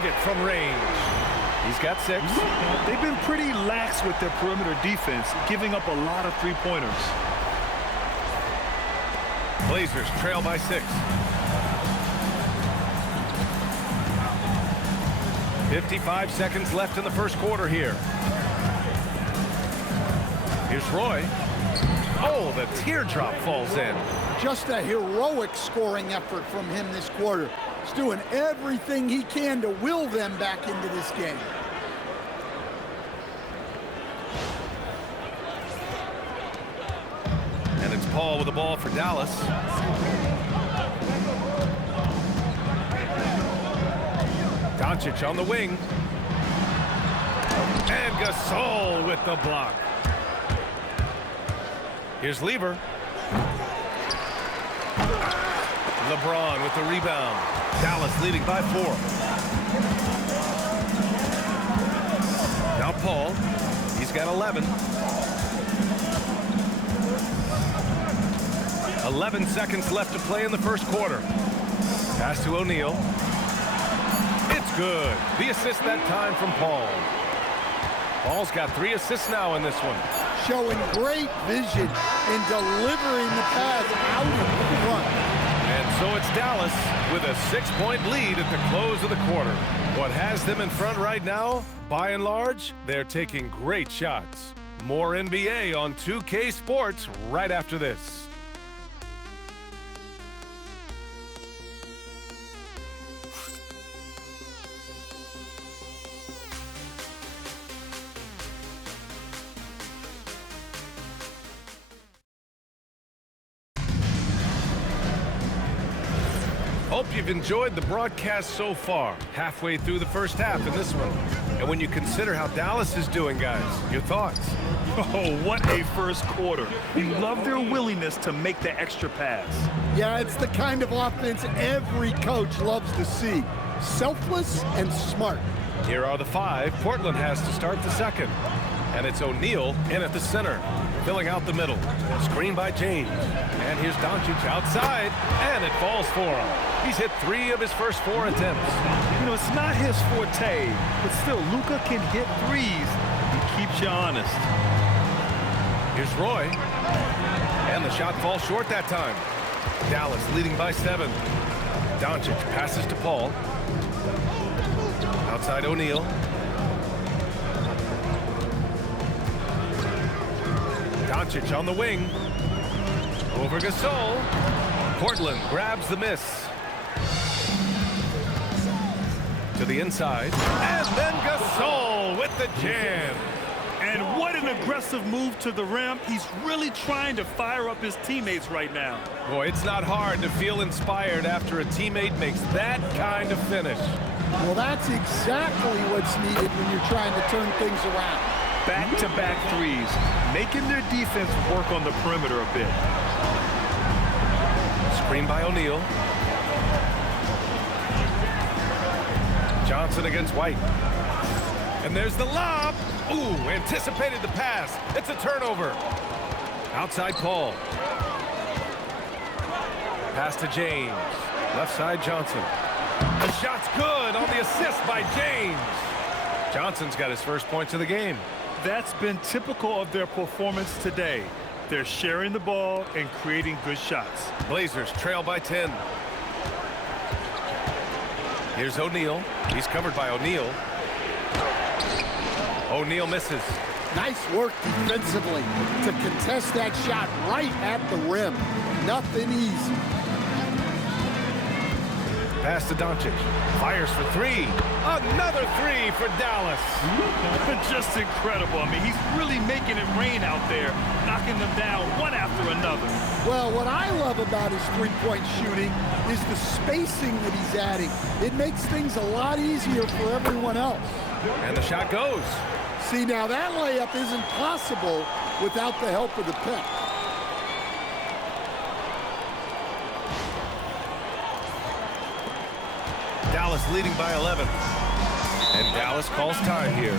target from range. He's got 6. They've been pretty lax with their perimeter defense, giving up a lot of three-pointers. Blazers trail by 6. 55 seconds left in the first quarter here. Here's Roy. Oh, the teardrop falls in. Just a heroic scoring effort from him this quarter. He's doing everything he can to will them back into this game. And it's Paul with the ball for Dallas. Doncic on the wing. And Gasol with the block. Here's Lever. LeBron with the rebound. Dallas leading by 4. Now Paul. He's got 11. 11 seconds left to play in the first quarter. Pass to O'Neal. It's good. The assist that time from Paul. Paul's got 3 assists now in this one. Showing great vision in delivering the pass out in front. And so it's Dallas with a 6-point lead at the close of the quarter. What has them in front right now? By and large, they're taking great shots. More NBA on 2K Sports right after this. Hope you've enjoyed the broadcast so far. Halfway through the first half in this one. And when you consider how Dallas is doing, guys, your thoughts? Oh, what a first quarter. You love their willingness to make the extra pass. Yeah, it's the kind of offense every coach loves to see. Selfless and smart. Here are the 5 Portland has to start the second. And it's O'Neal in at the center, filling out the middle. Screen by James. And here's Doncic outside, and it falls for him. He's hit 3 of his first 4 attempts. You know, it's not his forte, but still, Luka can hit threes. He keeps you honest. Here's Roy. And the shot falls short that time. Dallas leading by 7. Doncic passes to Paul. Outside O'Neal. Doncic on the wing. Over Gasol. Portland grabs the miss. To the inside. And then Gasol with the jam. And what an aggressive move to the rim. He's really trying to fire up his teammates right now. Boy, it's not hard to feel inspired after a teammate makes that kind of finish. Well, that's exactly what's needed when you're trying to turn things around. Back-to-back threes, making their defense work on the perimeter a bit. Screen by O'Neal. Johnson against White. And there's the lob. Ooh, anticipated the pass. It's a turnover. Outside Paul. Pass to James. Left side Johnson. The shot's good on the assist by James. Johnson's got his first points of the game. That's been typical of their performance today. They're sharing the ball and creating good shots. Blazers trail by 10. Here's O'Neal. He's covered by O'Neal. O'Neal misses. Nice work defensively to contest that shot right at the rim. Nothing easy. Pass to Doncic. Fires for 3. Another 3 for Dallas. Just incredible. I mean, he's really making it rain out there, knocking them down one after another. Well, what I love about his three-point shooting is the spacing that he's adding. It makes things a lot easier for everyone else. And the shot goes. See, now that layup isn't possible without the help of the pick. Dallas leading by 11. And Dallas calls time here.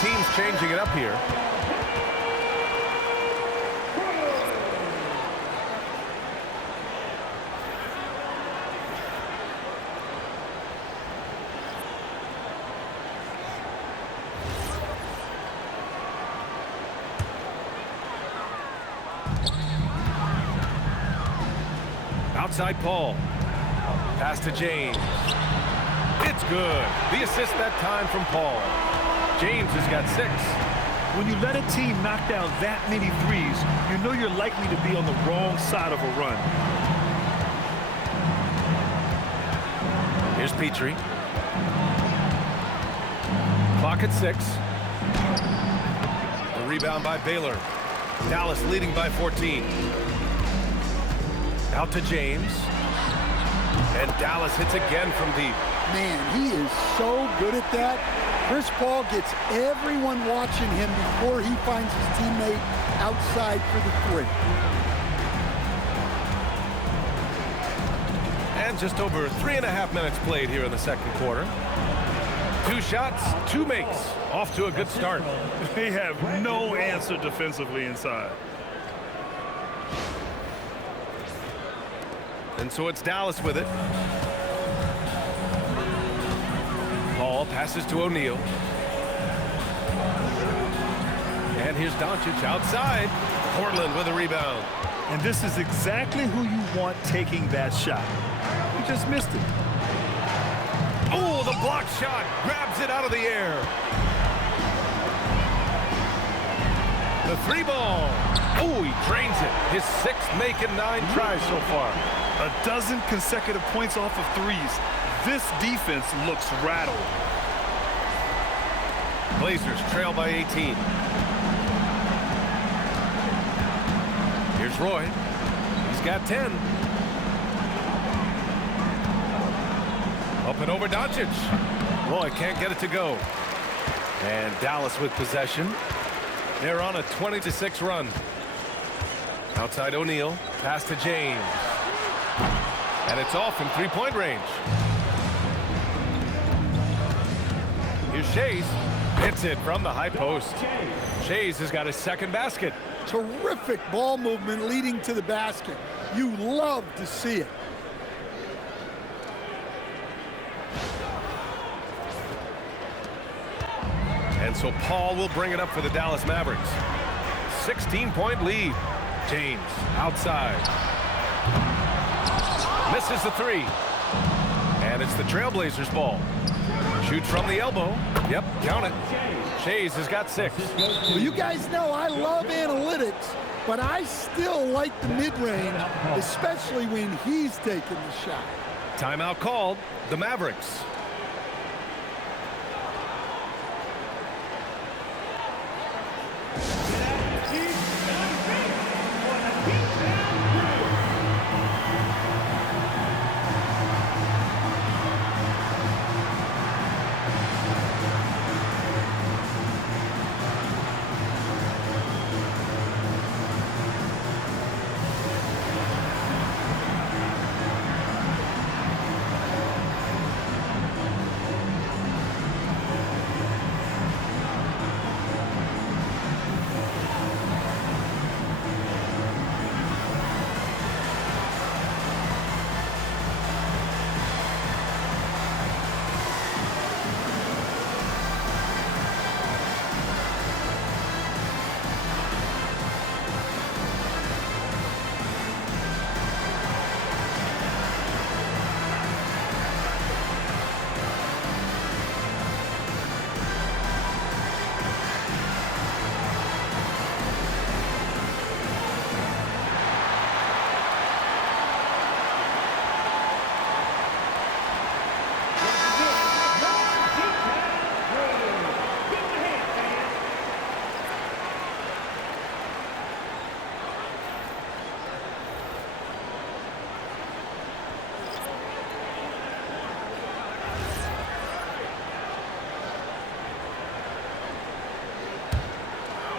teams changing it up here. Outside Paul. Pass to James. It's good. The assist that time from Paul. James has got 6. When you let a team knock down that many threes, you know you're likely to be on the wrong side of a run. Here's Petrie. Clock at 6. The rebound by Baylor. Dallas leading by 14. Out to James. And Dallas hits again from deep. Man, he is so good at that. Chris Paul gets everyone watching him before he finds his teammate outside for the 3. And just over 3.5 minutes played here in the second quarter. 2 shots, 2 makes. Off to a good start. They have no answer defensively inside. And so it's Dallas with it. Paul passes to O'Neal. And here's Doncic outside. Portland with a rebound. And this is exactly who you want taking that shot. He just missed it. Oh, the block shot. Grabs it out of the air. The 3 ball. Oh, he drains it. His 6th make in 9 tries so far. 12 consecutive points off of threes. This defense looks rattled. Blazers trail by 18. Here's Roy. He's got 10. Up and over Doncic. Roy can't get it to go. And Dallas with possession. They're on a 20-6 run. Outside O'Neal. Pass to James. And it's off from 3-point range. Here's Shays. Hits it from the high post. Shays has got his 2nd basket. Terrific ball movement leading to the basket. You love to see it. And so Paul will bring it up for the Dallas Mavericks. 16-point lead. James outside. Misses the 3. And it's the Trailblazers ball. Shoots from the elbow. Yep, count it. Shays has got 6. Well, you guys know I love analytics, but I still like the mid-range, especially when he's taking the shot. Timeout called. The Mavericks.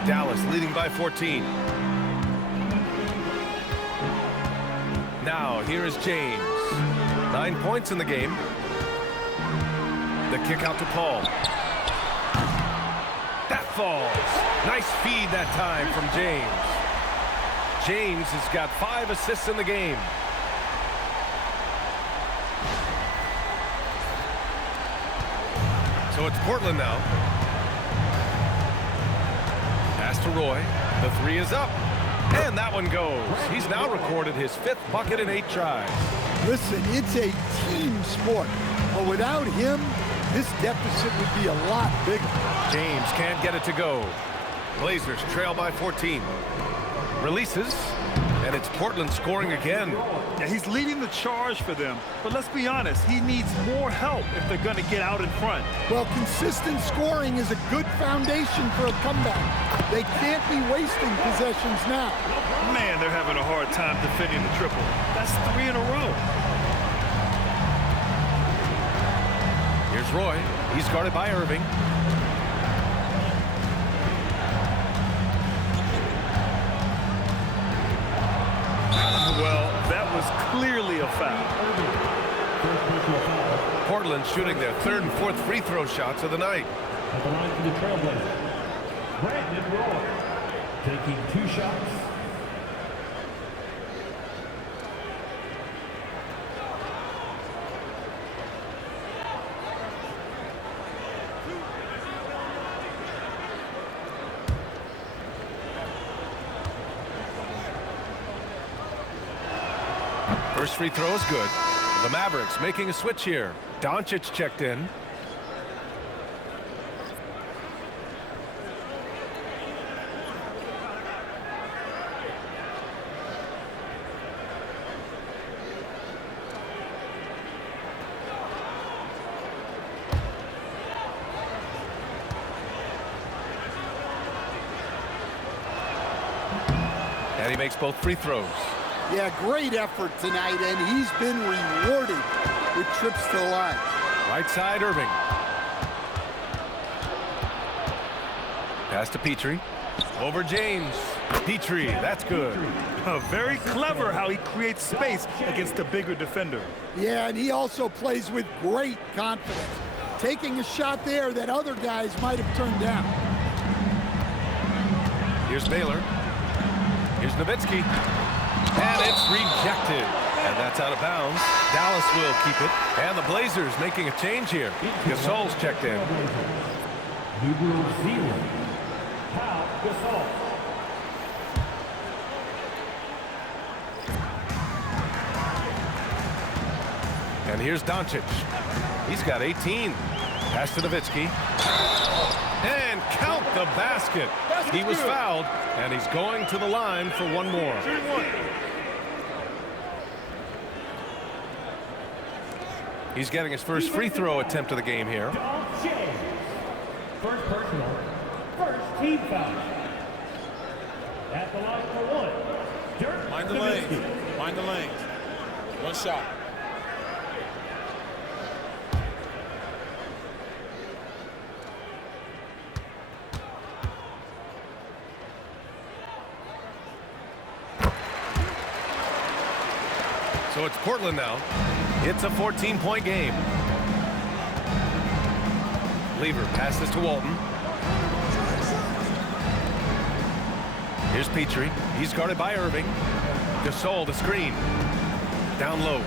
Dallas leading by 14. Now here is James. 9 points in the game. The kick out to Paul. falls. Nice feed that time from James. James has got 5 assists in the game. So it's Portland now. Pass to Roy. The 3 is up. And that one goes. He's now recorded his 5th bucket in 8 tries. Listen, it's a team sport. But without him, this deficit would be a lot bigger. James can't get it to go. Blazers trail by 14. Releases. And it's Portland scoring again. Yeah, he's leading the charge for them. But let's be honest, he needs more help if they're going to get out in front. Well, consistent scoring is a good foundation for a comeback. They can't be wasting possessions now. Man, they're having a hard time defending the triple. That's 3 in a row. Here's Roy. He's guarded by Irving. Well, that was clearly a foul. Portland shooting their 3rd and 4th free throw shots of the night. At the line for the Trailblazers, Brandon Roy taking 2 shots. First free throw is good. The Mavericks making a switch here. Doncic checked in. And he makes both free throws. Yeah, great effort tonight, and he's been rewarded with trips to the line. Right side, Irving. Pass to Petrie. Over James. Petrie, that's good. Very clever how he creates space against a bigger defender. Yeah, and he also plays with great confidence, taking a shot there that other guys might have turned down. Here's Baylor. Here's Nowitzki. And it's rejected. And that's out of bounds. Dallas will keep it. And the Blazers making a change here. Gasol's checked in. Numero 0, Pau Gasol. And here's Doncic. He's got 18. Pass to Nowitzki. And count the basket. He was fouled, and he's going to the line for one more. He's getting his first free throw attempt of the game here. First personal, first team foul. At the line for 1, Dirk Mind the lanes. Mind the lanes. One shot. So it's Portland now. It's a 14-point game. Lever passes to Walton. Here's Petrie. He's guarded by Irving. Gasol, the screen. Down low.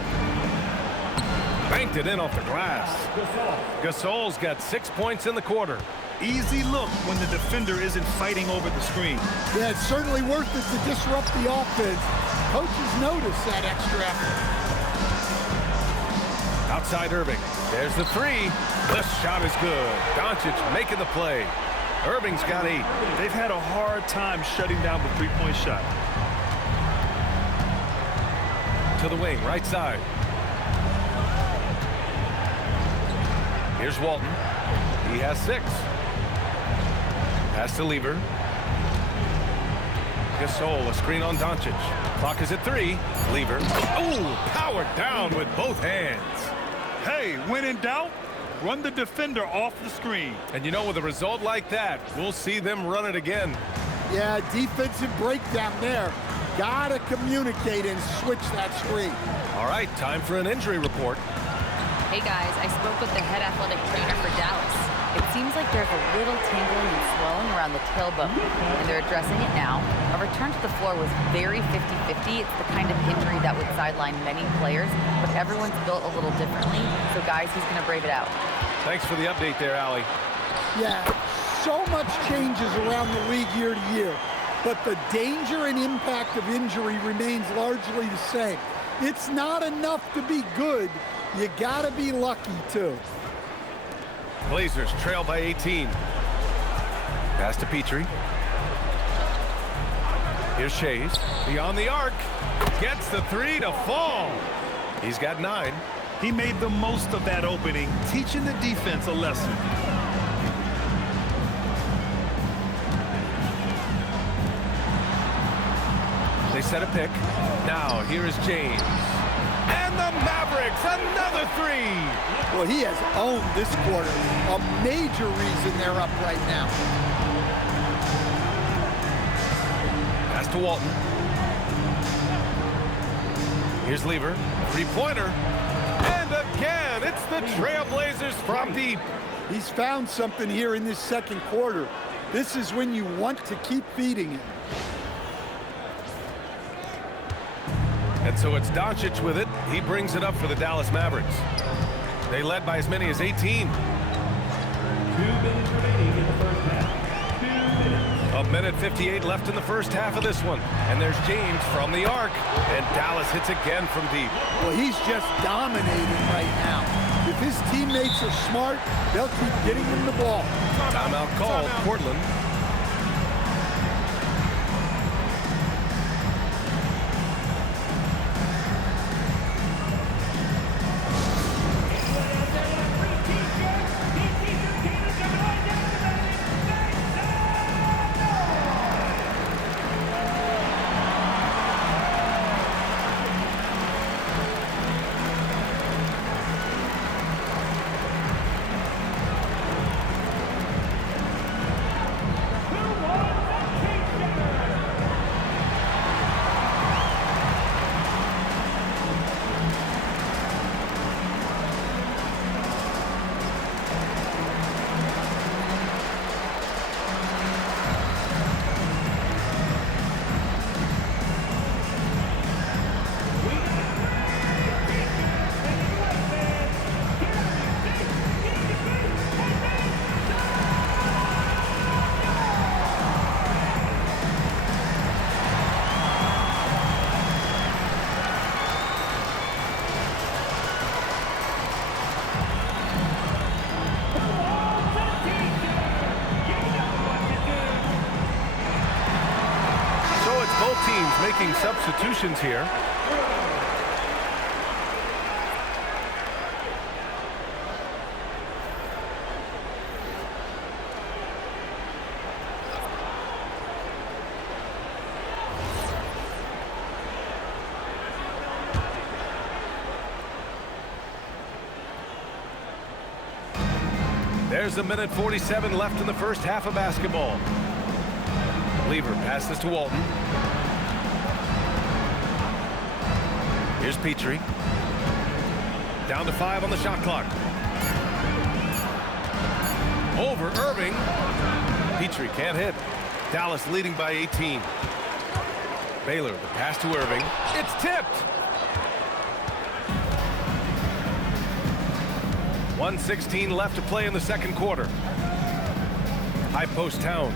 Banked it in off the glass. Gasol's got 6 points in the quarter. Easy look when the defender isn't fighting over the screen. Yeah, it's certainly worth it to disrupt the offense. Coaches notice that extra effort. Outside Irving. There's the 3. The shot is good. Doncic making the play. Irving's got 8. They've had a hard time shutting down the three-point shot. To the wing, right side. Here's Walton. He has 6. Pass to Lever. Gasol, a screen on Doncic. Clock is at 3. Lever. Oh, powered down with both hands. Hey, when in doubt, run the defender off the screen. And you know, with a result like that, we'll see them run it again. Yeah, defensive breakdown there. Gotta communicate and switch that screen. All right, time for an injury report. Hey guys, I spoke with the head athletic trainer for Dallas. It seems like there's a little tingling and swelling around the tailbone, and they're addressing it now. A return to the floor was very 50-50. It's the kind of injury that would sideline many players, but everyone's built a little differently. So, guys, he's going to brave it out. Thanks for the update there, Allie. Yeah, so much changes around the league year to year, but the danger and impact of injury remains largely the same. It's not enough to be good. You got to be lucky, too. Blazers trail by 18. Pass to Petrie. Here's Shays. Beyond the arc. Gets the three to fall. He's got 9. He made the most of that opening, teaching the defense a lesson. They set a pick. Now here is James. And the Mavericks, another 3. Well, he has owned this quarter. A major reason they're up right now. Pass to Walton. Here's Lever. 3-pointer. And again, it's the Trailblazers from deep. He's found something here in this second quarter. This is when you want to keep feeding it. And so it's Doncic with it. He brings it up for the Dallas Mavericks. They led by as many as 18. 2 minutes remaining in the first half. 2 minutes. A minute 58 left in the first half of this one. And there's James from the arc. And Dallas hits again from deep. Well, he's just dominating right now. If his teammates are smart, they'll keep getting him the ball. Timeout called, Portland. Making substitutions here. There's a minute 47 left in the first half of basketball. Lever passes to Walton. Here's Petrie. Down to 5 on the shot clock. Over Irving. Petrie can't hit. Dallas leading by 18. Baylor, the pass to Irving. It's tipped. 1:16 left to play in the second quarter. High post Towns.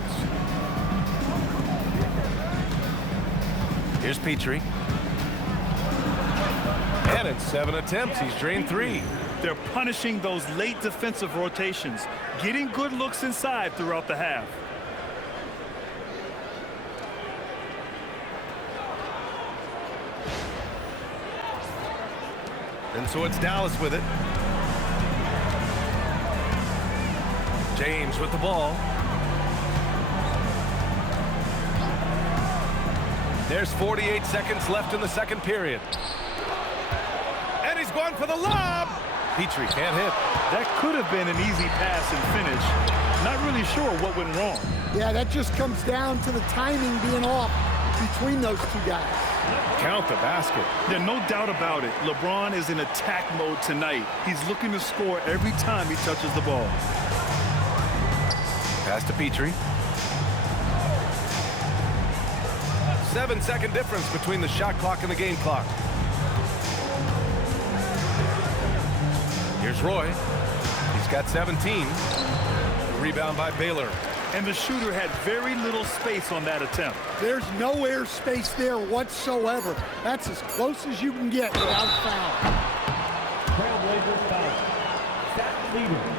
Here's Petrie. And in 7 attempts, he's drained 3. They're punishing those late defensive rotations, getting good looks inside throughout the half. And so it's Dallas with it. James with the ball. There's 48 seconds left in the second period. And he's going for the lob. Petrie can't hit. That could have been an easy pass and finish. Not really sure what went wrong. Yeah, that just comes down to the timing being off between those two guys. Count the basket. There's no doubt about it. LeBron is in attack mode tonight. He's looking to score every time he touches the ball. Pass to Petrie. 7-second difference between the shot clock and the game clock. Here's Roy. He's got 17. Rebound by Baylor. And the shooter had very little space on that attempt. There's no air space there whatsoever. That's as close as you can get without foul. Trailblazers foul. Stat leader.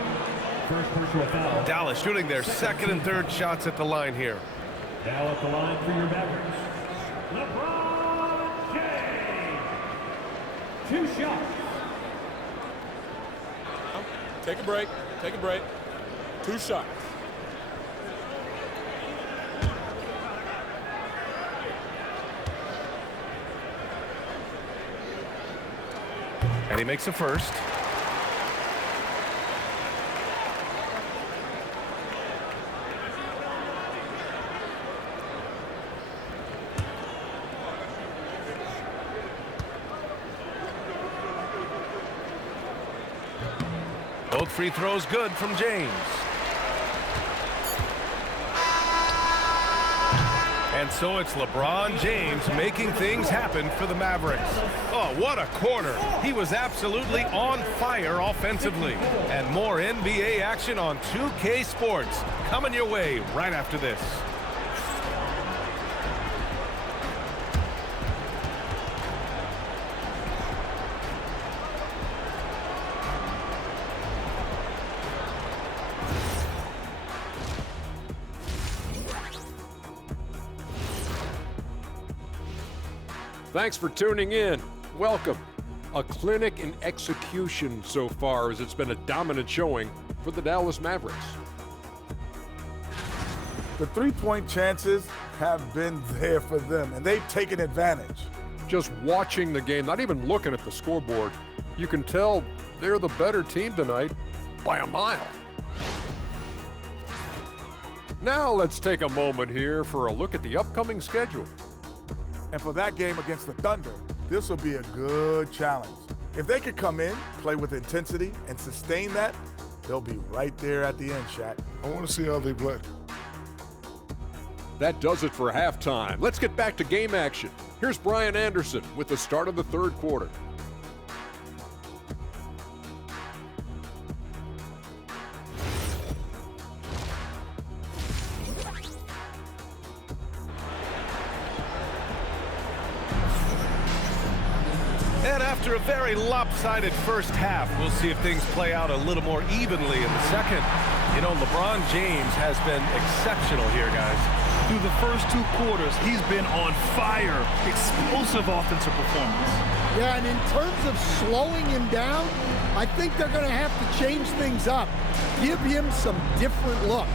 First personal foul. Dallas shooting their second and third shots at the line here. Now at the line for your Mavericks, LeBron James. 2 shots. Take a break. Take a break. 2 shots. And he makes a first. Both free throws good from James. And so it's LeBron James making things happen for the Mavericks. Oh, what a quarter. He was absolutely on fire offensively. And more NBA action on 2K Sports coming your way right after this. Thanks for tuning in. Welcome. A clinic in execution so far, as it's been a dominant showing for the Dallas Mavericks. The three-point chances have been there for them, and they've taken advantage. Just watching the game, not even looking at the scoreboard, you can tell they're the better team tonight by a mile. Now let's take a moment here for a look at the upcoming schedule. And for that game against the Thunder, this will be a good challenge. If they could come in, play with intensity, and sustain that, they'll be right there at the end, Shaq. I want to see how they play. That does it for halftime. Let's get back to game action. Here's Brian Anderson with the start of the third quarter. And after a very lopsided first half, we'll see if things play out a little more evenly in the second. You know, LeBron James has been exceptional here, guys. Through the first 2 quarters, he's been on fire. Explosive offensive performance. Yeah, and in terms of slowing him down, I think they're going to have to change things up. Give him some different looks.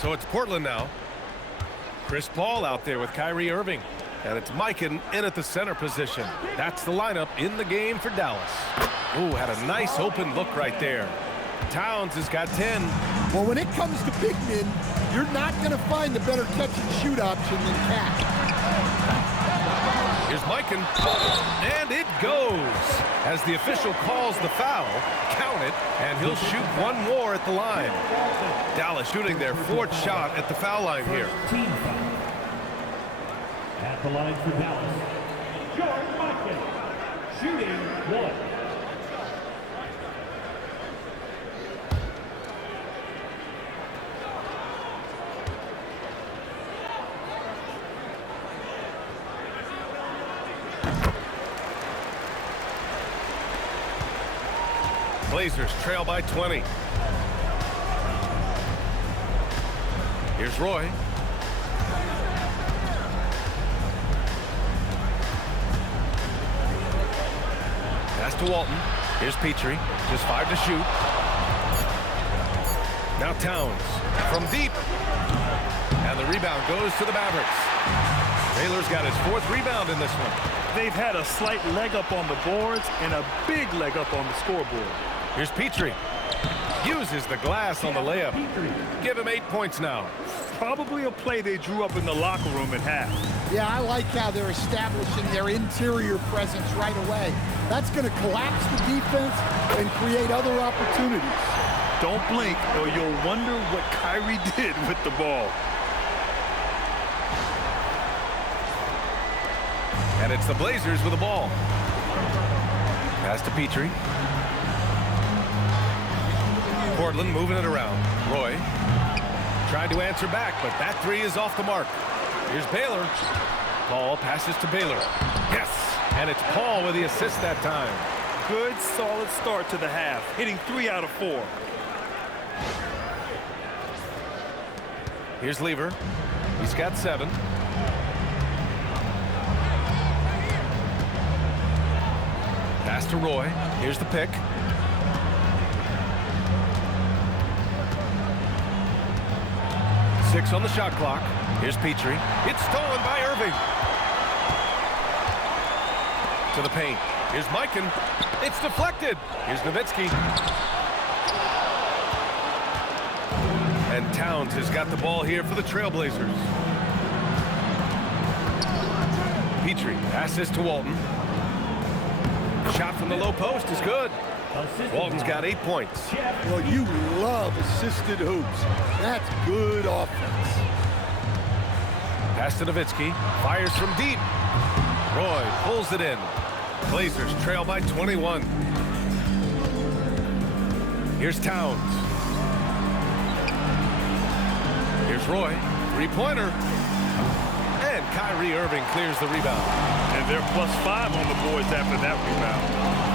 So it's Portland now. Chris Paul out there with Kyrie Irving. And it's Mikan in at the center position. That's the lineup in the game for Dallas. Ooh, had a nice open look right there. Towns has got 10. Well, when it comes to big men, you're not going to find a better catch-and-shoot option than Cat. Here's Mikan. And it goes. As the official calls the foul, count it, and he'll shoot one more at the line. Dallas shooting their 4th shot at the foul line here. Team foul. At the line for Dallas, George Mikan, shooting 1. Blazers trail by 20. Here's Roy. Pass to Walton. Here's Petrie. Just 5 to shoot. Now Towns from deep. And the rebound goes to the Mavericks. Baylor's got his 4th rebound in this one. They've had a slight leg up on the boards and a big leg up on the scoreboard. Here's Petrie. Uses the glass on the layup. Give him 8 points now. probably a play they drew up in the locker room at half. Yeah, I like how they're establishing their interior presence right away. That's going to collapse the defense and create other opportunities. Don't blink or you'll wonder what Kyrie did with the ball. And it's the Blazers with the ball. Pass to Petrie. Portland moving it around. Roy tried to answer back, but that three is off the mark. Here's Baylor. Paul passes to Baylor. Yes, and it's Paul with the assist that time. Good, solid start to the half, hitting 3 out of 4. Here's Lever. He's got 7. Pass to Roy. Here's the pick. Six on the shot clock. Here's Petrie. It's stolen by Irving. To the paint. Here's Mikan. It's deflected. Here's Nowitzki. And Towns has got the ball here for the Trailblazers. Petrie passes to Walton. Shot from the low post is good. Walton's got 8 points. Well, you love assisted hoops. That's good offense. Pass to Nowitzki. Fires from deep. Roy pulls it in. Blazers trail by 21. Here's Towns. Here's Roy. Three-pointer. And Kyrie Irving clears the rebound. And they're +5 on the boards after that rebound.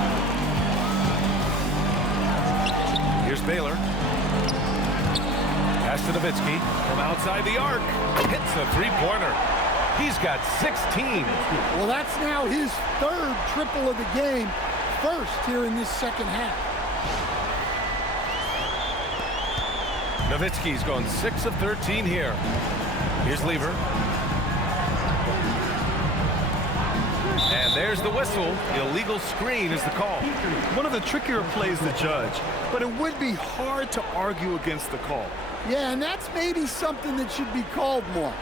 Here's Baylor. Pass to Nowitzki from outside the arc. Hits a three-pointer. He's got 16. Well, that's now his 3rd triple of the game. First here in this second half. Nowitzki's gone 6 of 13 here. Here's Lever. And there's the whistle. Illegal screen is the call. One of the trickier plays to judge, but it would be hard to argue against the call. Yeah, and that's maybe something that should be called more.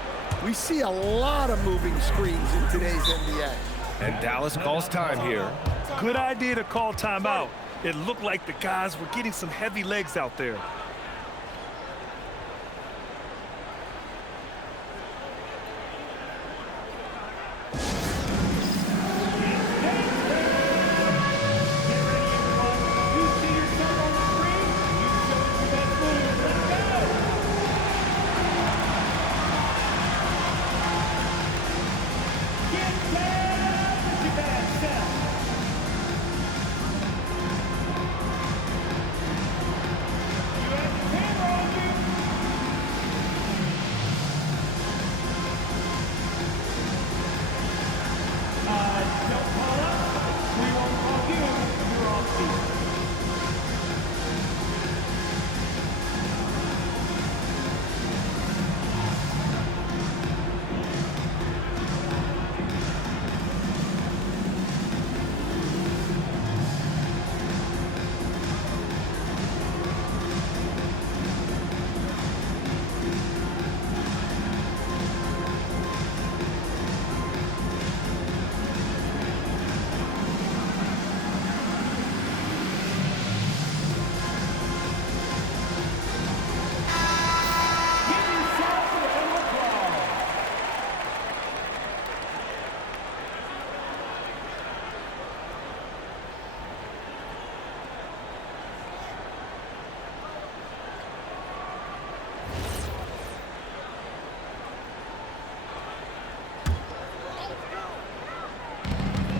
We see a lot of moving screens in today's NBA. And Dallas calls time here. Good idea to call timeout. It looked like the guys were getting some heavy legs out there.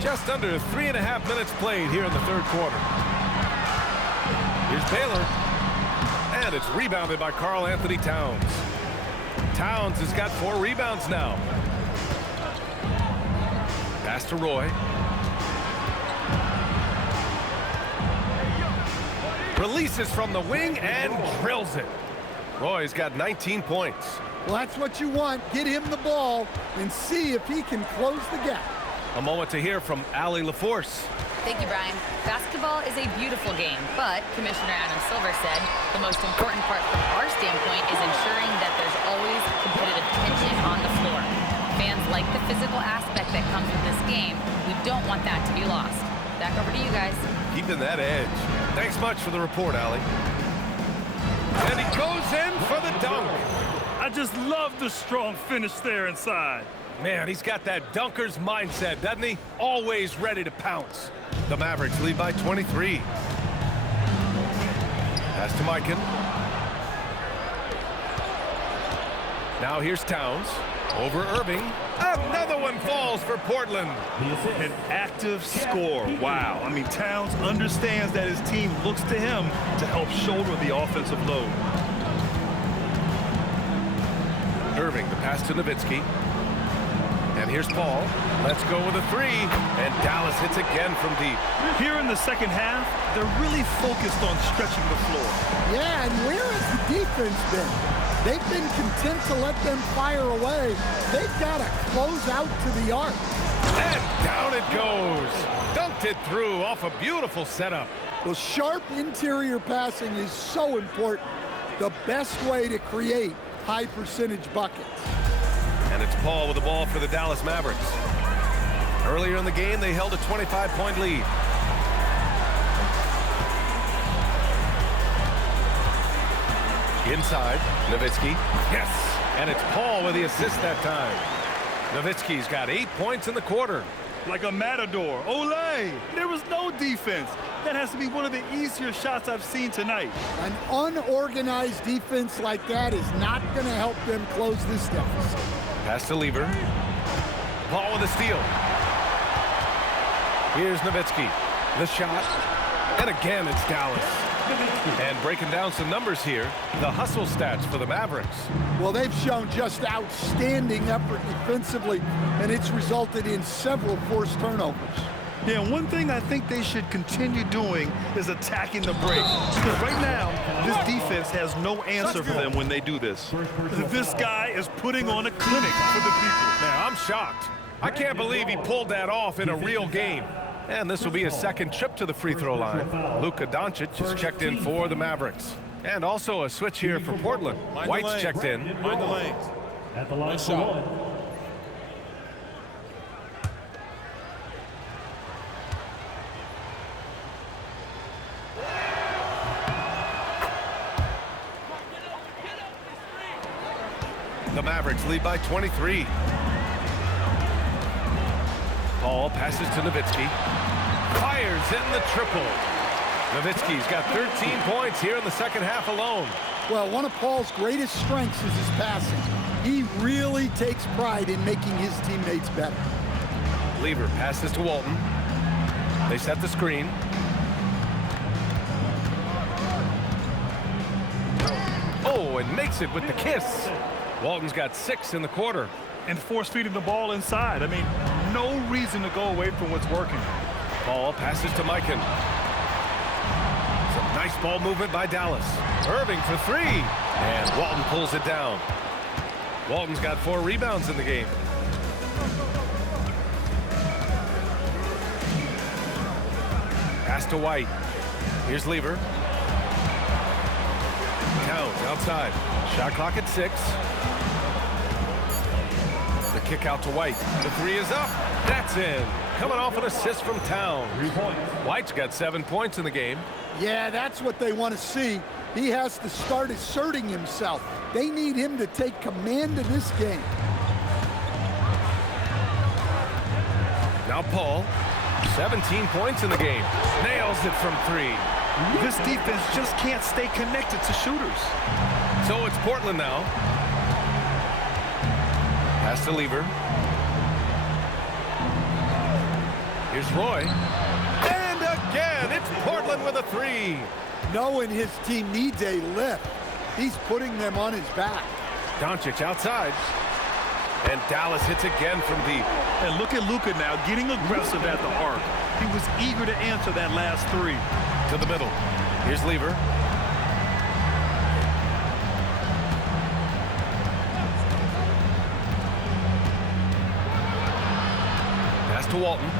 Just under 3.5 minutes played here in the 3rd quarter. Here's Baylor. And it's rebounded by Karl Anthony Towns. Towns has got 4 rebounds now. Pass to Roy. Releases from the wing and drills it. Roy's got 19 points. Well, that's what you want. Get him the ball and see if he can close the gap. A moment to hear from Allie LaForce. Thank you, Brian. Basketball is a beautiful game, but Commissioner Adam Silver said the most important part from our standpoint is ensuring that there's always like the physical aspect that comes with this game, we don't want that to be lost. Back over to you guys. Keeping that edge. Thanks much for the report, Allie. And he goes in for the dunk. I just love the strong finish there inside. Man, he's got that dunker's mindset, doesn't he? Always ready to pounce. The Mavericks lead by 23. Pass to Mikan. Now here's Towns. Over Irving. Another one falls for Portland. An active score. Wow. I mean, Towns understands that his team looks to him to help shoulder the offensive load. Irving, the pass to Nowitzki. And here's Paul. Let's go with a three. And Dallas hits again from deep. Here in the second half, they're really focused on stretching the floor. Yeah, and where has the defense been? They've been content to let them fire away. They've got to close out to the arc. And down it goes. Dunked it through off a beautiful setup. Well, sharp interior passing is so important. The best way to create high percentage buckets. And it's Paul with the ball for the Dallas Mavericks. Earlier in the game, they held a 25-point lead. Inside, Nowitzki. Yes! And it's Paul with the assist that time. Nowitzki's got 8 points in the quarter. Like a matador. Olay! There was no defense. That has to be one of the easier shots I've seen tonight. An unorganized defense like that is not going to help them close this deficit. Pass to Lever. Paul with a steal. Here's Nowitzki. The shot. And again, it's Dallas. And breaking down some numbers here, the hustle stats for the Mavericks. Well, they've shown just outstanding effort defensively, and it's resulted in several forced turnovers. Yeah, one thing I think they should continue doing is attacking the break. Because right now, this defense has no answer for them when they do this. This guy is putting on a clinic for the people. Man, I'm shocked. I can't believe he pulled that off in a real game. And this will be his second trip to the free throw line. Luka Doncic is checked in for the Mavericks. And also a switch here for Portland. White's checked in. Mind the lanes. At the line Nice for shot. one. The Mavericks lead by 23. Paul passes to Nowitzki. Fires in the triple. Nowitzki's got 13 points here in the second half alone. Well, one of Paul's greatest strengths is his passing. He really takes pride in making his teammates better. Lever passes to Walton. They set the screen. Oh, and makes it with the kiss. Walton's got 6 in the quarter. And force feeding the ball inside. I mean, no reason to go away from what's working. Paul passes to Mikan. Some nice ball movement by Dallas. Irving for 3. And Walton pulls it down. Walton's got 4 rebounds in the game. Pass to White. Here's Lever. Towns outside. Shot clock at 6. The kick out to White. The 3 is up. That's in. Coming off an assist from Towns. White's got 7 points in the game. Yeah, that's what they want to see. He has to start asserting himself. They need him to take command of this game. Now Paul, 17 points in the game. Nails it from 3. This defense just can't stay connected to shooters. So it's Portland now. Pass to Lever. Here's Roy. And again, it's Portland with a 3. Knowing his team needs a lift, he's putting them on his back. Doncic outside. And Dallas hits again from deep. And look at Luka now getting aggressive at the arc. He was eager to answer that last 3. To the middle. Here's Lever. Pass to Walton.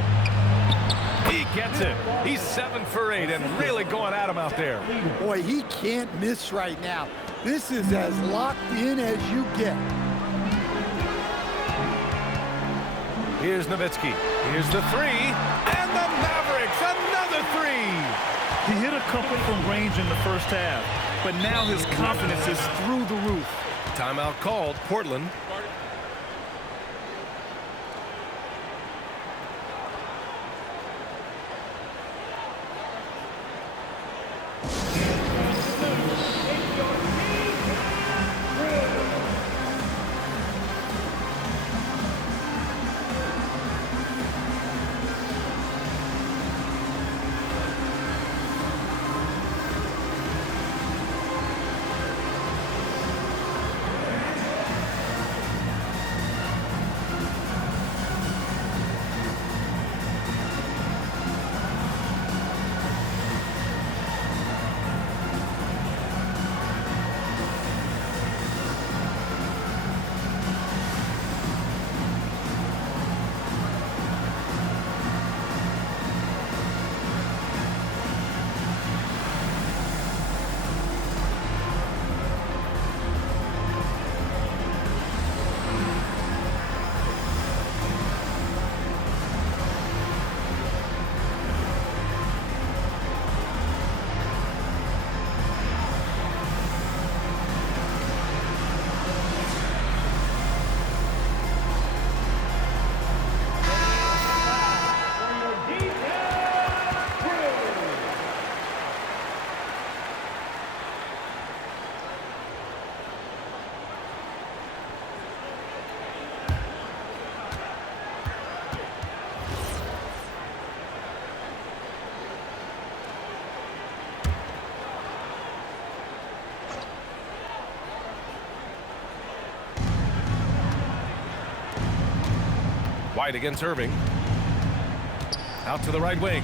He gets it. He's 7 for 8 and really going at him out there. Boy, he can't miss right now. This is as locked in as you get. Here's Nowitzki. Here's the three. And the Mavericks, another three. He hit a couple from range in the first half, but now his confidence is through the roof. Timeout called, Portland. White against Irving. Out to the right wing.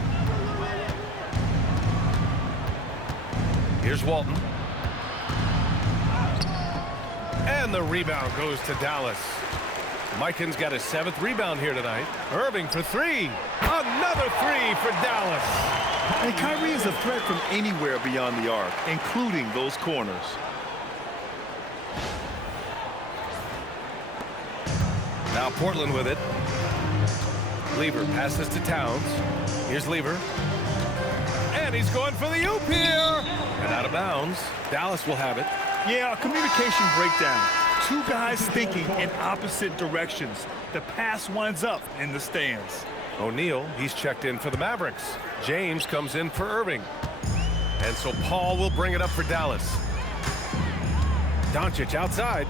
Here's Walton. And the rebound goes to Dallas. Mikan's got his 7th rebound here tonight. Irving for three. Another three for Dallas. And Kyrie is a threat from anywhere beyond the arc, including those corners. Now Portland with it. Lever passes to Towns. Here's Lever. And he's going for the oop here. And out of bounds. Dallas will have it. Yeah, a communication breakdown. Two guys thinking in opposite directions. The pass winds up in the stands. O'Neal, he's checked in for the Mavericks. James comes in for Irving. And so Paul will bring it up for Dallas. Doncic outside.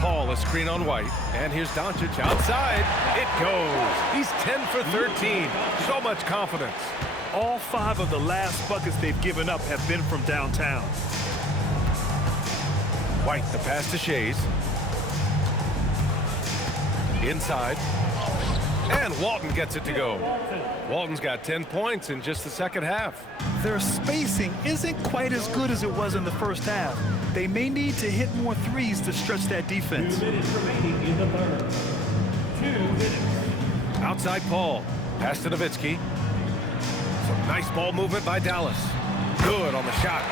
Paul, a screen on White. And here's Doncic outside. It goes. He's 10 for 13. So much confidence. All 5 of the last buckets they've given up have been from downtown. White, the pass to Shays. Inside. And Walton gets it to go. Walton's got 10 points in just the second half. Their spacing isn't quite as good as it was in the first half. They may need to hit more threes to stretch that defense. 2 minutes remaining in the third. 2 minutes. Outside Paul. Pass to Nowitzki. Some nice ball movement by Dallas. Good on the shot.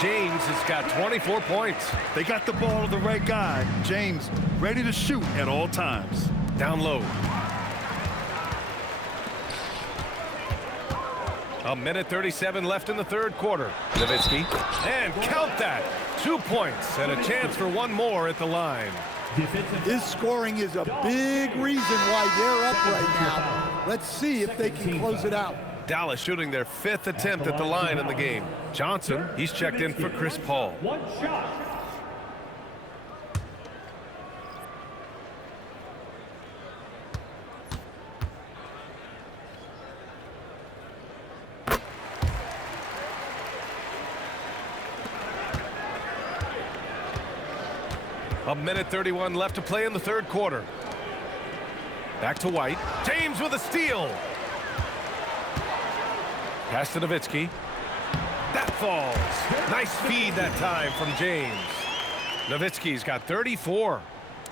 James has got 24 points. They got the ball to the right guy. James ready to shoot at all times. Down low. A minute 37 left in the third quarter. Nowitzki. And count that. 2 points and a chance for one more at the line. His scoring is a big reason why they're up right now. Let's see if they can close it out. Dallas shooting their 5th attempt at the line in the game. Johnson, he's checked in for Chris Paul. 1 shot. A minute 31 left to play in the third quarter. Back to White. James with a steal. Pass to Nowitzki. That falls. Nice feed that time from James. Nowitzki's got 34.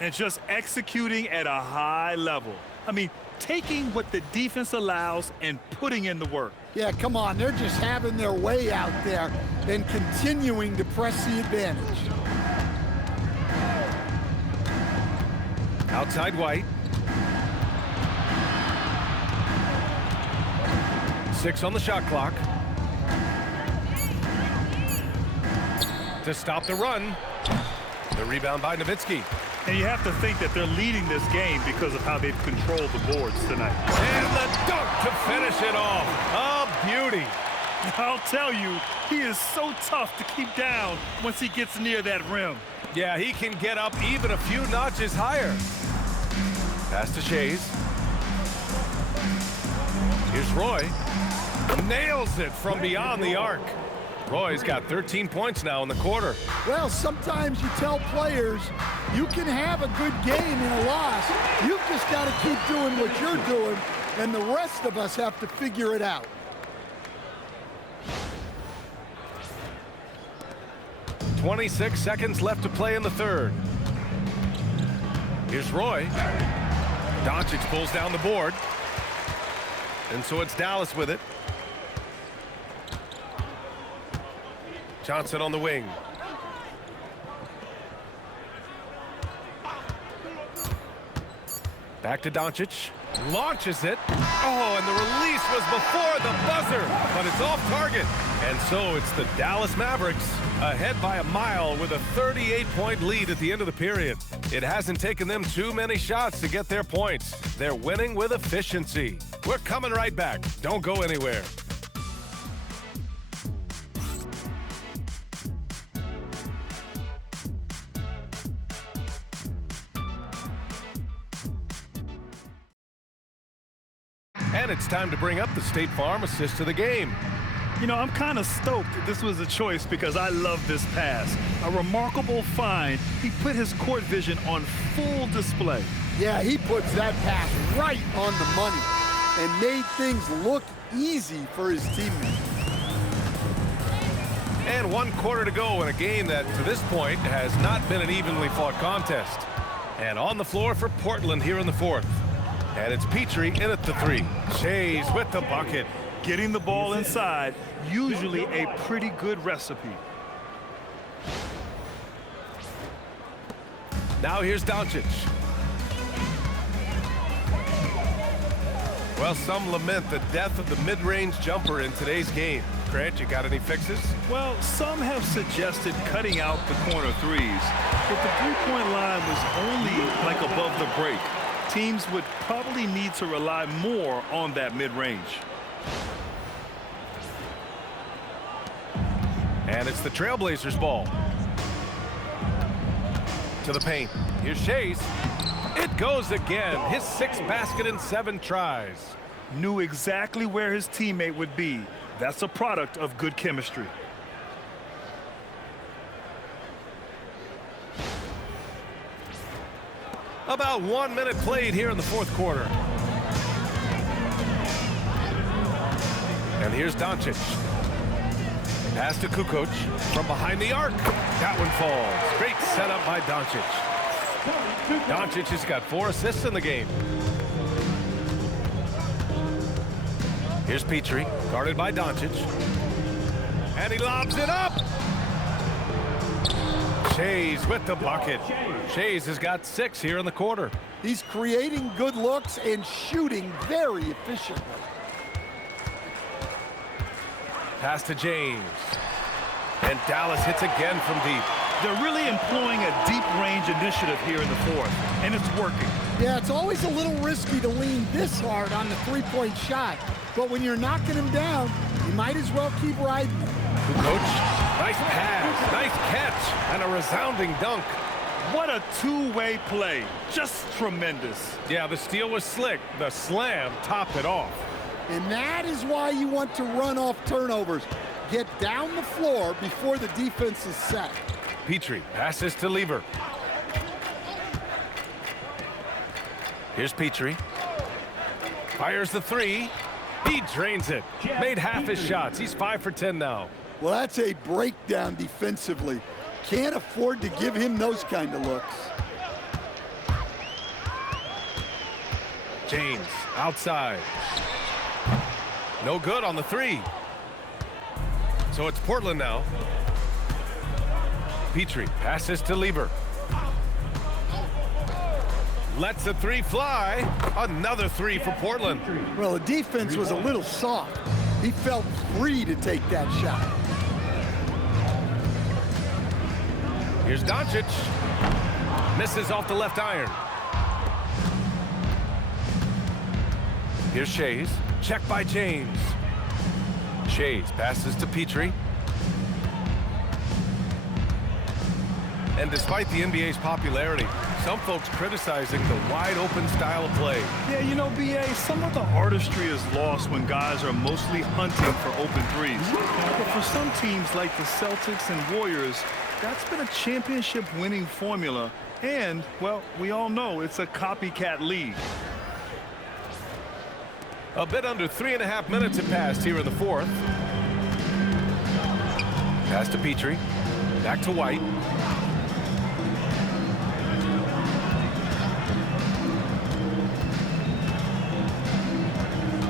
And just executing at a high level. I mean, taking what the defense allows and putting in the work. Yeah, come on. They're just having their way out there and continuing to press the advantage. Outside White. 2:36 on the shot clock. To stop the run. The rebound by Nowitzki. And you have to think that they're leading this game because of how they've controlled the boards tonight. And the dunk to finish it off. A beauty. I'll tell you, he is so tough to keep down once he gets near that rim. Yeah, he can get up even a few notches higher. Pass to Shays. Here's Roy. Nails it from beyond the arc. Roy's got 13 points now in the quarter. Well, sometimes you tell players you can have a good game in a loss. You've just got to keep doing what you're doing, and the rest of us have to figure it out. .26 seconds left to play in the third. Here's Roy. Doncic pulls down the board. And so it's Dallas with it. Johnson on the wing. Back to Doncic. Launches it. Oh, and the release was before the buzzer, but it's off target. And so it's the Dallas Mavericks ahead by a mile with a 38-point lead at the end of the period. It hasn't taken them too many shots to get their points. They're winning with efficiency. We're coming right back. Don't go anywhere. And it's time to bring up the State Farm assist to the game. You know, I'm kind of stoked this was a choice because I love this pass. A remarkable find. He put his court vision on full display. Yeah, he puts that pass right on the money and made things look easy for his teammates. And 1 quarter to go in a game that, to this point, has not been an evenly fought contest. And on the floor for Portland here in the fourth. And it's Petrie in at the three. Shays with the bucket. Getting the ball inside, usually a pretty good recipe. Now here's Doncic. Well, some lament the death of the mid-range jumper in today's game. Grant, you got any fixes? Well, some have suggested cutting out the corner threes, but the three-point line was only like above the break. Teams would probably need to rely more on that mid-range. And it's the Trailblazers ball. To the paint. Here's Shays. It goes again. His 6th basket in 7 tries. Knew exactly where his teammate would be. That's a product of good chemistry. About 1 minute played here in the fourth quarter. And here's Doncic. Pass to Kukoc from behind the arc. That one falls. Great setup by Doncic. Doncic has got 4 assists in the game. Here's Petrie, guarded by Doncic. And he lobs it up. Shays with the bucket. Shays has got 6 here in the quarter. He's creating good looks and shooting very efficiently. Pass to James. And Dallas hits again from deep. They're really employing a deep range initiative here in the fourth, and it's working. Yeah, it's always a little risky to lean this hard on the three-point shot, but when you're knocking him down, you might as well keep riding him. Coach, nice pass, nice catch, and a resounding dunk. What a two-way play. Just tremendous. Yeah, the steal was slick. The slam topped it off. And that is why you want to run off turnovers. Get down the floor before the defense is set. Petrie passes to Lever. Here's Petrie. Fires the three. He drains it. Made half his shots. He's 5 for 10 now. Well, that's a breakdown defensively. Can't afford to give him those kind of looks. James outside. No good on the three. So it's Portland now. Petrie passes to Lever. Lets the three fly. Another three for Portland. Well, the defense was a little soft. He felt free to take that shot. Here's Doncic. Misses off the left iron. Here's Shays. Check by James. Shays passes to Petrie. And despite the NBA's popularity, some folks criticizing the wide-open style of play. Yeah, you know, B.A., some of the artistry is lost when guys are mostly hunting for open threes. But for some teams like the Celtics and Warriors, that's been a championship-winning formula. And, well, we all know it's a copycat league. A bit under 3.5 minutes have passed here in the fourth. Pass to Petrie. Back to White.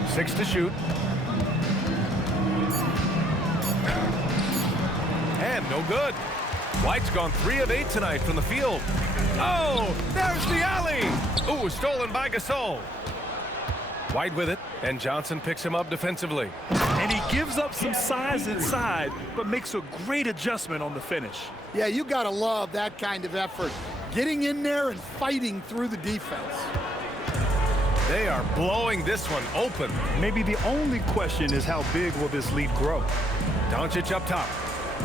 Six to shoot. And no good. White's gone 3 of 8 tonight from the field. Oh, there's the alley. Ooh, stolen by Gasol. White with it, and Johnson picks him up defensively. And he gives up some size inside, but makes a great adjustment on the finish. Yeah, you got to love that kind of effort. Getting in there and fighting through the defense. They are blowing this one open. Maybe the only question is how big will this lead grow? Doncic up top.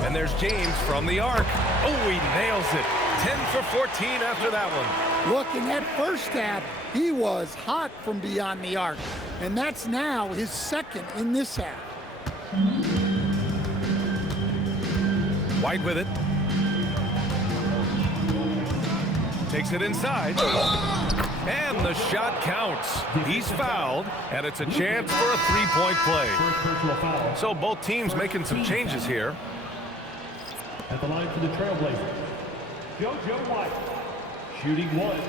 And there's James from the arc. Oh, he nails it. 10 for 14 after that one. Look, in that first half, he was hot from beyond the arc. And that's now his second in this half. White with it. Takes it inside. And the shot counts. He's fouled, and it's a chance for a three-point play. So both teams making some changes here. At the line for the Trailblazers, JoJo White, shooting 1.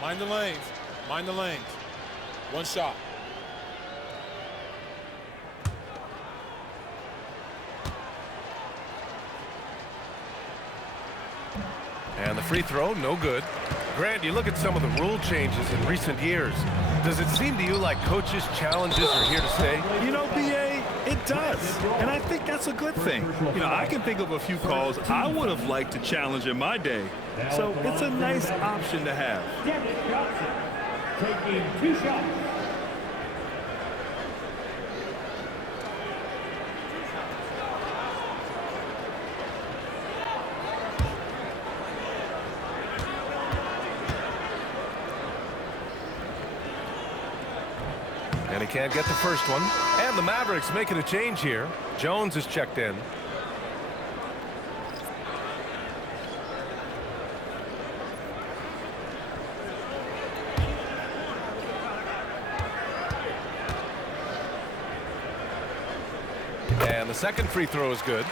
Mind the lanes. Mind the lanes. 1 shot. And the free throw, no good. Grant, you look at some of the rule changes in recent years. Does it seem to you like coaches' challenges are here to stay? You know, B.A., it does. And I think that's a good thing. You know, I can think of a few calls I would have liked to challenge in my day. So it's a nice option to have. Dennis Johnson taking 2 shots. And he can't get the first one. And the Mavericks making a change here. Jones is checked in. And the second free throw is good.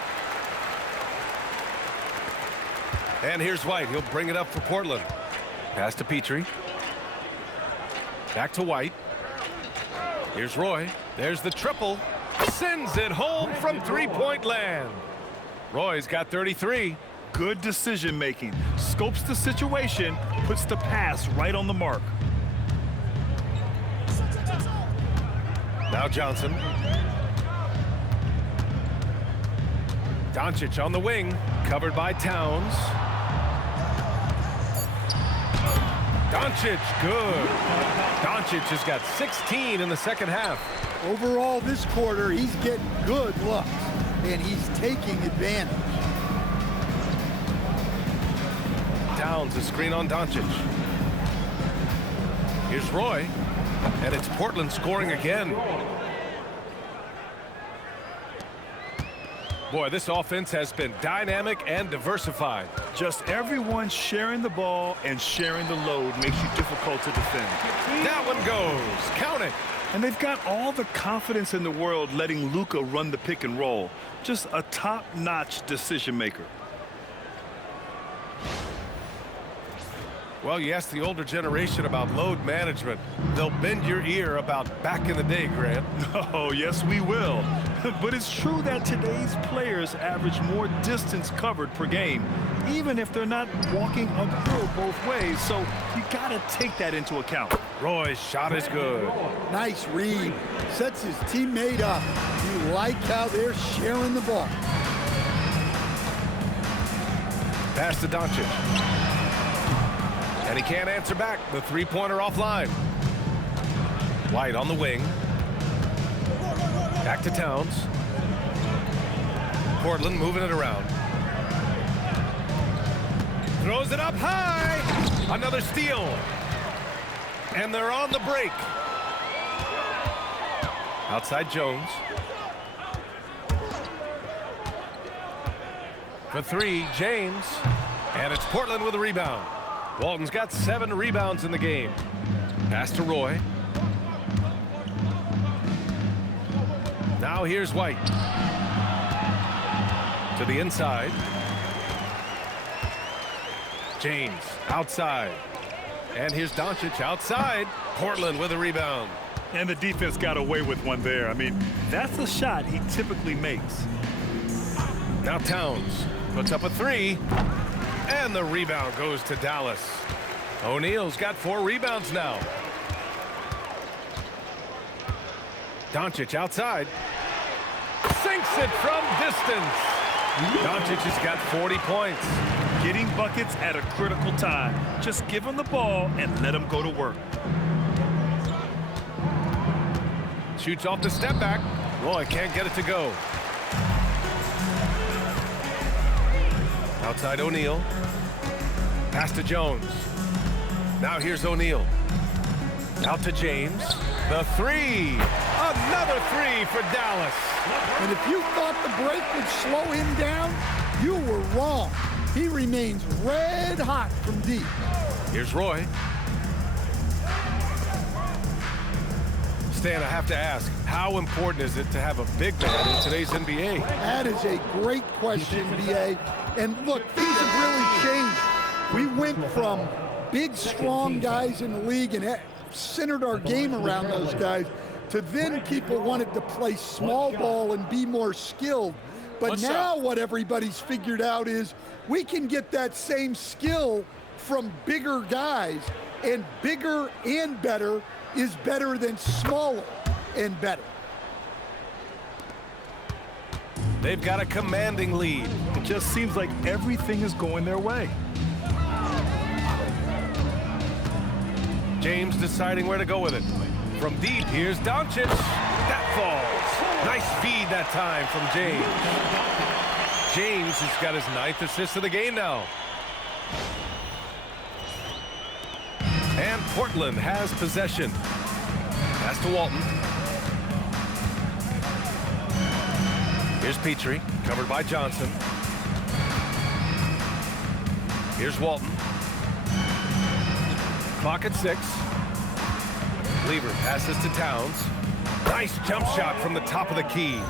And here's White. He'll bring it up for Portland. Pass to Petrie. Back to White. Here's Roy. There's the triple. Sends it home from three-point land. Roy's got 33. Good decision making. Scopes the situation, puts the pass right on the mark. Now Johnson. Doncic on the wing, covered by Towns. Doncic, good. Doncic has got 16 in the second half. Overall, this quarter, he's getting good looks, and he's taking advantage. Towns, a screen on Doncic. Here's Roy, and it's Portland scoring again. Boy, this offense has been dynamic and diversified. Just everyone sharing the ball and sharing the load makes you difficult to defend. That one goes. Count it. And they've got all the confidence in the world letting Luka run the pick and roll. Just a top-notch decision maker. Well, you ask the older generation about load management, they'll bend your ear about back in the day, Grant. Oh, yes, we will. But it's true that today's players average more distance covered per game, even if they're not walking uphill both ways. So you got to take that into account. Roy's shot is good. Nice read. Sets his teammate up. You like how they're sharing the ball. Pass to Doncic. And he can't answer back. The three-pointer offline. White on the wing. Back to Towns. Portland moving it around. Throws it up high. Another steal. And they're on the break. Outside Jones. For three, James. And it's Portland with a rebound. Walton's got 7 rebounds in the game. Pass to Roy. Now here's White. To the inside. James outside. And here's Doncic outside. Portland with a rebound. And the defense got away with one there. I mean, that's a shot he typically makes. Now Towns puts up a 3. And the rebound goes to Dallas. O'Neal's got 4 rebounds now. Doncic outside. Sinks it from distance. Doncic has got 40 points. Getting buckets at a critical time. Just give him the ball and let him go to work. Shoots off the step back. Roy can't get it to go. Outside O'Neal. Pass to Jones. Now here's O'Neal. Out to James. The 3. Another 3 for Dallas. And if you thought the break would slow him down, you were wrong. He remains red hot from deep. Here's Roy. Stan, I have to ask, how important is it to have a big man in today's NBA? That is a great question, B.A. And look, things have really changed. We went from big, strong guys in the league and centered our game around those guys to then people wanted to play small ball and be more skilled. But now what everybody's figured out is we can get that same skill from bigger guys, and bigger and better is better than smaller and better. They've got a commanding lead. It just seems like everything is going their way. James deciding where to go with it. From deep, here's Doncic. That falls. Nice feed that time from James. James has got his 9th assist of the game now. And Portland has possession. Pass to Walton. Here's Petrie, covered by Johnson. Here's Walton. Clock at 6. Lever passes to Towns. Nice jump shot from the top of the key.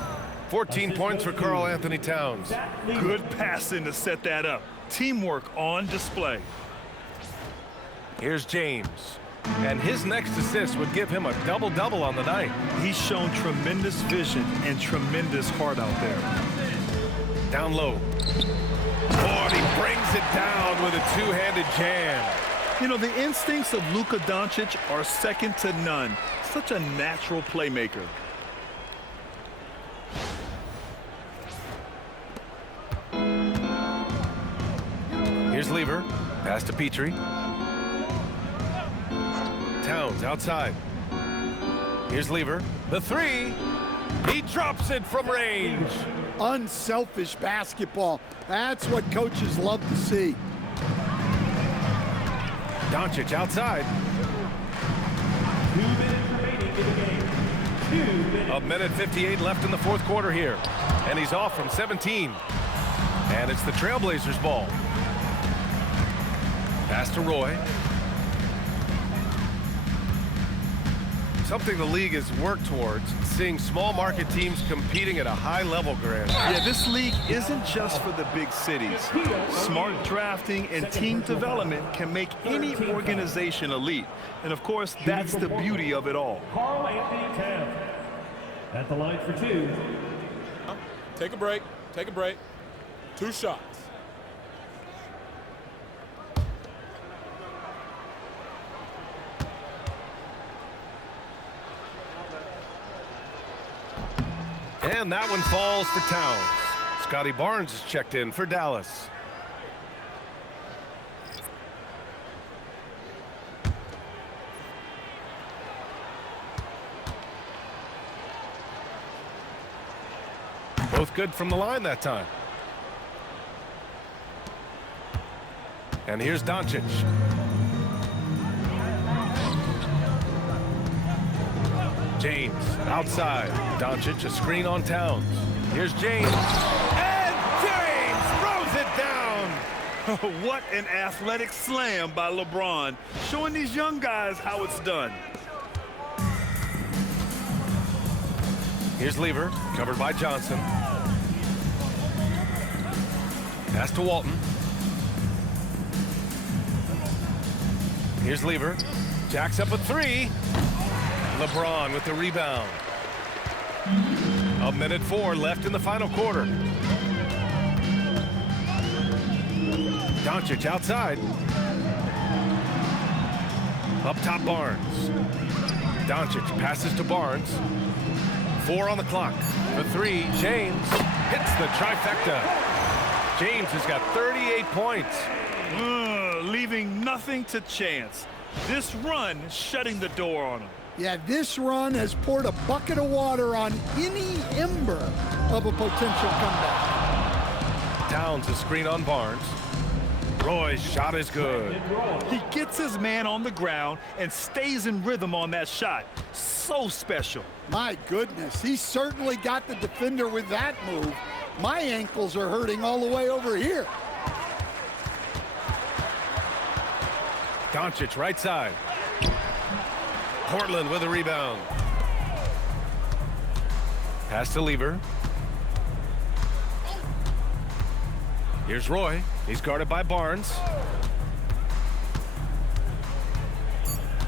14 points for Karl Anthony Towns. Good passing to set that up. Teamwork on display. Here's James. And his next assist would give him a double-double on the night. He's shown tremendous vision and tremendous heart out there. Down low. Oh, and he brings it down with a two-handed jam. You know, the instincts of Luka Doncic are second to none. Such a natural playmaker. Here's Lever. Pass to Petrie. Towns outside. Here's Lever. The 3. He drops it from range. Unselfish basketball. That's what coaches love to see. Doncic outside. 2 minutes remaining in the game. 2 minutes. A minute 58 left in the fourth quarter here. And he's off from 17. And it's the Trailblazers' ball. Pass to Roy. Something the league has worked towards, seeing small market teams competing at a high level, Grant. Yeah, this league isn't just for the big cities. Smart drafting and team development can make any organization elite. And of course, that's the beauty of it all. Carl Anthony Towns at the line for 2. Take a break. Take a break. 2 shots. And that one falls for Towns. Scotty Barnes is checked in for Dallas. Both good from the line that time. And here's Doncic. James outside. Doncic, a screen on Towns. Here's James. And James throws it down. What an athletic slam by LeBron, showing these young guys how it's done. Here's Lever, covered by Johnson. Pass to Walton. Here's Lever. Jacks up a 3. LeBron with the rebound. 1:04 left in the final quarter. Doncic outside. Up top Barnes. Doncic passes to Barnes. 4 on the clock. The 3, James hits the trifecta. James has got 38 points. Leaving nothing to chance. This run shutting the door on him. Yeah, this run has poured a bucket of water on any ember of a potential comeback. Towns a screen on Barnes. Roy's shot is good. He gets his man on the ground and stays in rhythm on that shot. So special. My goodness, he certainly got the defender with that move. My ankles are hurting all the way over here. Doncic right side. Portland with a rebound. Pass to Lever. Here's Roy. He's guarded by Barnes.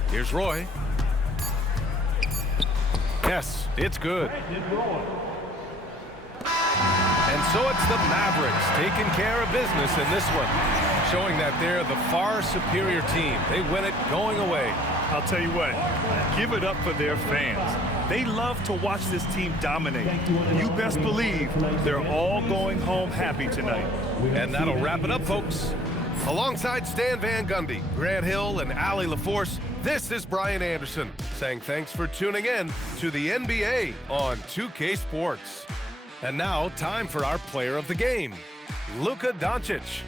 Here's Roy. Yes, it's good. And so it's the Mavericks taking care of business in this one, showing that they're the far superior team. They win it going away. I'll tell you what, give it up for their fans. They love to watch this team dominate. You best believe they're all going home happy tonight. And that'll wrap it up, folks. Alongside Stan Van Gundy, Grant Hill, and Allie LaForce, this is Brian Anderson saying thanks for tuning in to the NBA on 2K Sports. And now, time for our player of the game, Luka Doncic.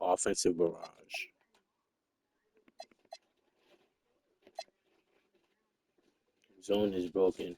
Offensive barrage. Zone is broken.